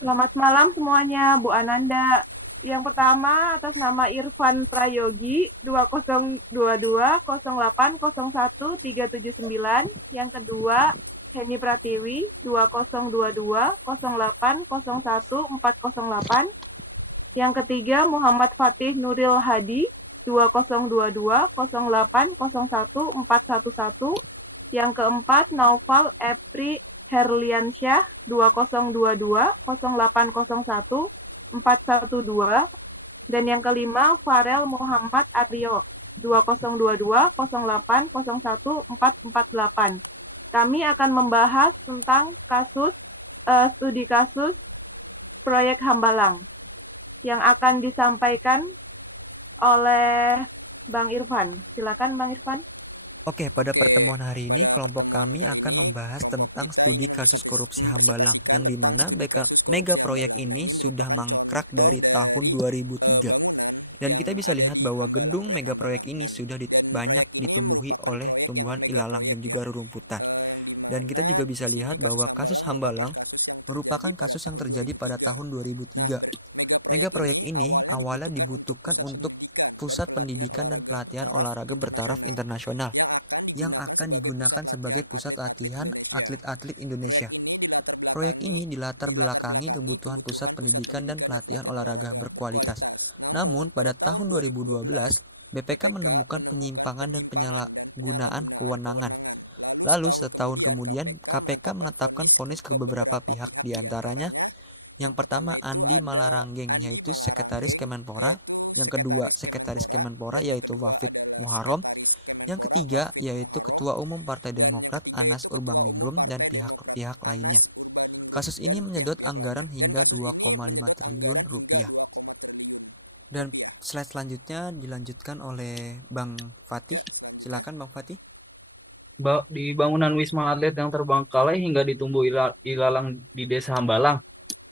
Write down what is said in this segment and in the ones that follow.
Selamat malam semuanya, Bu Ananda. Yang pertama atas nama Irfan Prayogi 2022 0801 379. Yang kedua Heni Pratiwi 2022 0801 408. Yang ketiga Muhammad Fatih Nuril Hadi 2022 0801 Yang keempat Naufal Epri Herliansyah 2022 0801 412. Dan yang kelima Farel Muhammad Aryo 2022 0801 448. Kami akan membahas tentang studi kasus proyek Hambalang yang akan disampaikan oleh Bang Irfan. Silakan Bang Irfan. Oke, pada pertemuan hari ini kelompok kami akan membahas tentang studi kasus korupsi Hambalang yang dimana mega proyek ini sudah mangkrak dari tahun 2003. Dan kita bisa lihat bahwa gedung mega proyek ini sudah banyak ditumbuhi oleh tumbuhan ilalang dan juga rerumputan. Dan kita juga bisa lihat bahwa kasus Hambalang merupakan kasus yang terjadi pada tahun 2003. Mega proyek ini awalnya dibutuhkan untuk pusat pendidikan dan pelatihan olahraga bertaraf internasional yang akan digunakan sebagai pusat latihan atlet-atlet Indonesia. Proyek ini dilatar belakangi kebutuhan pusat pendidikan dan pelatihan olahraga berkualitas. Namun, pada tahun 2012, BPK menemukan penyimpangan dan penyalahgunaan kewenangan. Lalu, setahun kemudian, KPK menetapkan vonis ke beberapa pihak, diantaranya yang pertama Andi Malaranggeng, yaitu Sekretaris Kemenpora. Yang kedua, Sekretaris Kemenpora, yaitu Wafid Muharom. Yang ketiga, yaitu Ketua Umum Partai Demokrat Anas Urbaningrum dan pihak-pihak lainnya. Kasus ini menyedot anggaran hingga 2,5 triliun rupiah. Dan slide selanjutnya dilanjutkan oleh Bang Fatih. Silakan Bang Fatih. Di bangunan Wisma Atlet yang terbengkalai hingga ditumbuh ilalang di Desa Hambalang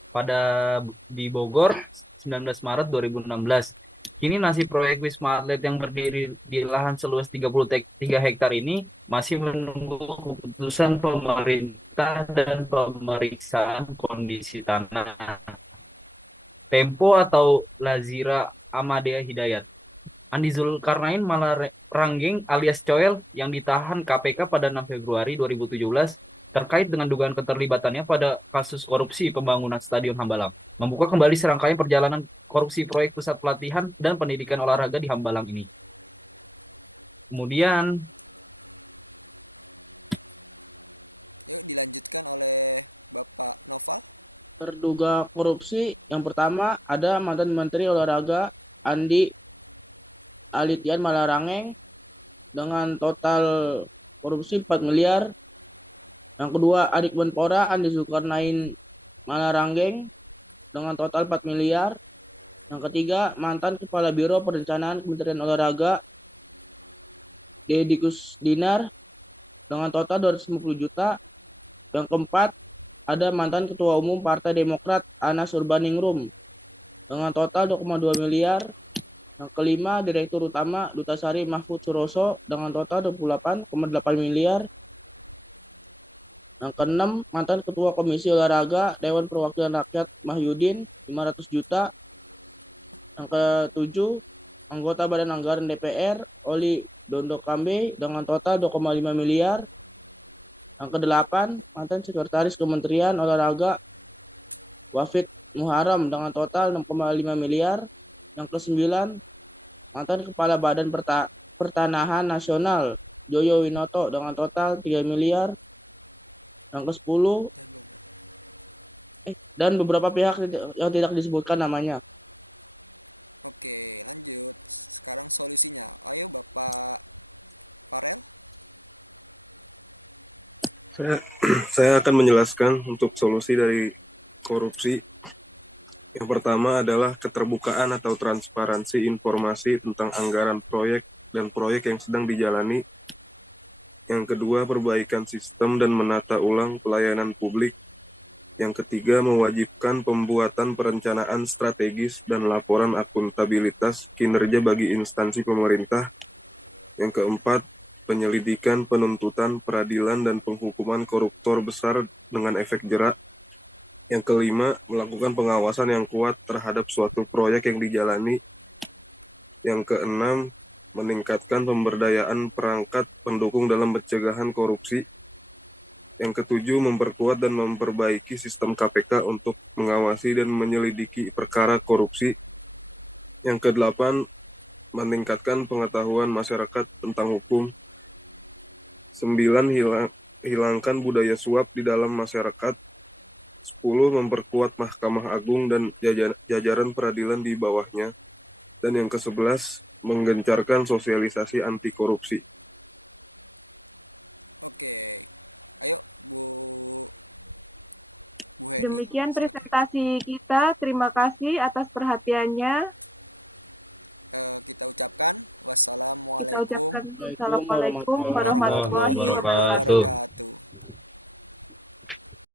pada di Bogor 19 Maret 2016. Kini nasib proyek Wisma Atlet yang berdiri di lahan seluas 33 hektar ini masih menunggu keputusan pemerintah dan pemeriksaan kondisi tanah. Tempo atau Lazira Amadea Hidayat. Andi Zulkarnain Malarangeng alias Coel yang ditahan KPK pada 6 Februari 2017 terkait dengan dugaan keterlibatannya pada kasus korupsi pembangunan Stadion Hambalang. Membuka kembali serangkaian perjalanan korupsi proyek pusat pelatihan dan pendidikan olahraga di Hambalang ini. Kemudian terduga korupsi yang pertama ada mantan Menteri Olahraga Andi Alitian Malarangeng dengan total korupsi 4 miliar. Yang kedua Adik Menpora Andi Zulkarnain Malarangeng dengan total 4 miliar. Yang ketiga mantan Kepala Biro Perencanaan Kementerian Olahraga Deddy Kusdinar dengan total 250 juta. Yang keempat ada mantan Ketua Umum Partai Demokrat Anas Urbaningrum dengan total 2,2 miliar. Yang kelima, Direktur Utama Duta Sari Mahfud Suroso dengan total 28,8 miliar. Yang keenam, mantan Ketua Komisi Olahraga Dewan Perwakilan Rakyat Mahyudin 500 juta. Yang ketujuh, anggota Badan Anggaran DPR Oli Dondo Kambe dengan total 2,5 miliar. Yang kedelapan, mantan Sekretaris Kementerian Olahraga Wafid Muharam dengan total 6,5 miliar. Yang kesembilan, mantan Kepala Badan Pertanahan Nasional Joyo Winoto dengan total 3 miliar. Yang ke-10 dan beberapa pihak yang tidak disebutkan namanya. Saya akan menjelaskan untuk solusi dari korupsi. Yang pertama adalah keterbukaan atau transparansi informasi tentang anggaran proyek dan proyek yang sedang dijalani. Yang kedua, perbaikan sistem dan menata ulang pelayanan publik. Yang ketiga, mewajibkan pembuatan perencanaan strategis dan laporan akuntabilitas kinerja bagi instansi pemerintah. Yang keempat, penyelidikan, penuntutan, peradilan, dan penghukuman koruptor besar dengan efek jerak. Yang kelima, melakukan pengawasan yang kuat terhadap suatu proyek yang dijalani. Yang keenam, meningkatkan pemberdayaan perangkat pendukung dalam pencegahan korupsi. Yang ketujuh, memperkuat dan memperbaiki sistem KPK untuk mengawasi dan menyelidiki perkara korupsi. Yang kedelapan, meningkatkan pengetahuan masyarakat tentang hukum. 9, hilangkan budaya suap di dalam masyarakat. 10, memperkuat Mahkamah Agung dan jajaran peradilan di bawahnya. Dan yang ke-11, menggencarkan sosialisasi anti korupsi. Demikian presentasi kita. Terima kasih atas perhatiannya. Kita ucapkan Assalamualaikum Assalamualaikum warahmatullahi warahmatullahi wabarakatuh. wabarakatuh.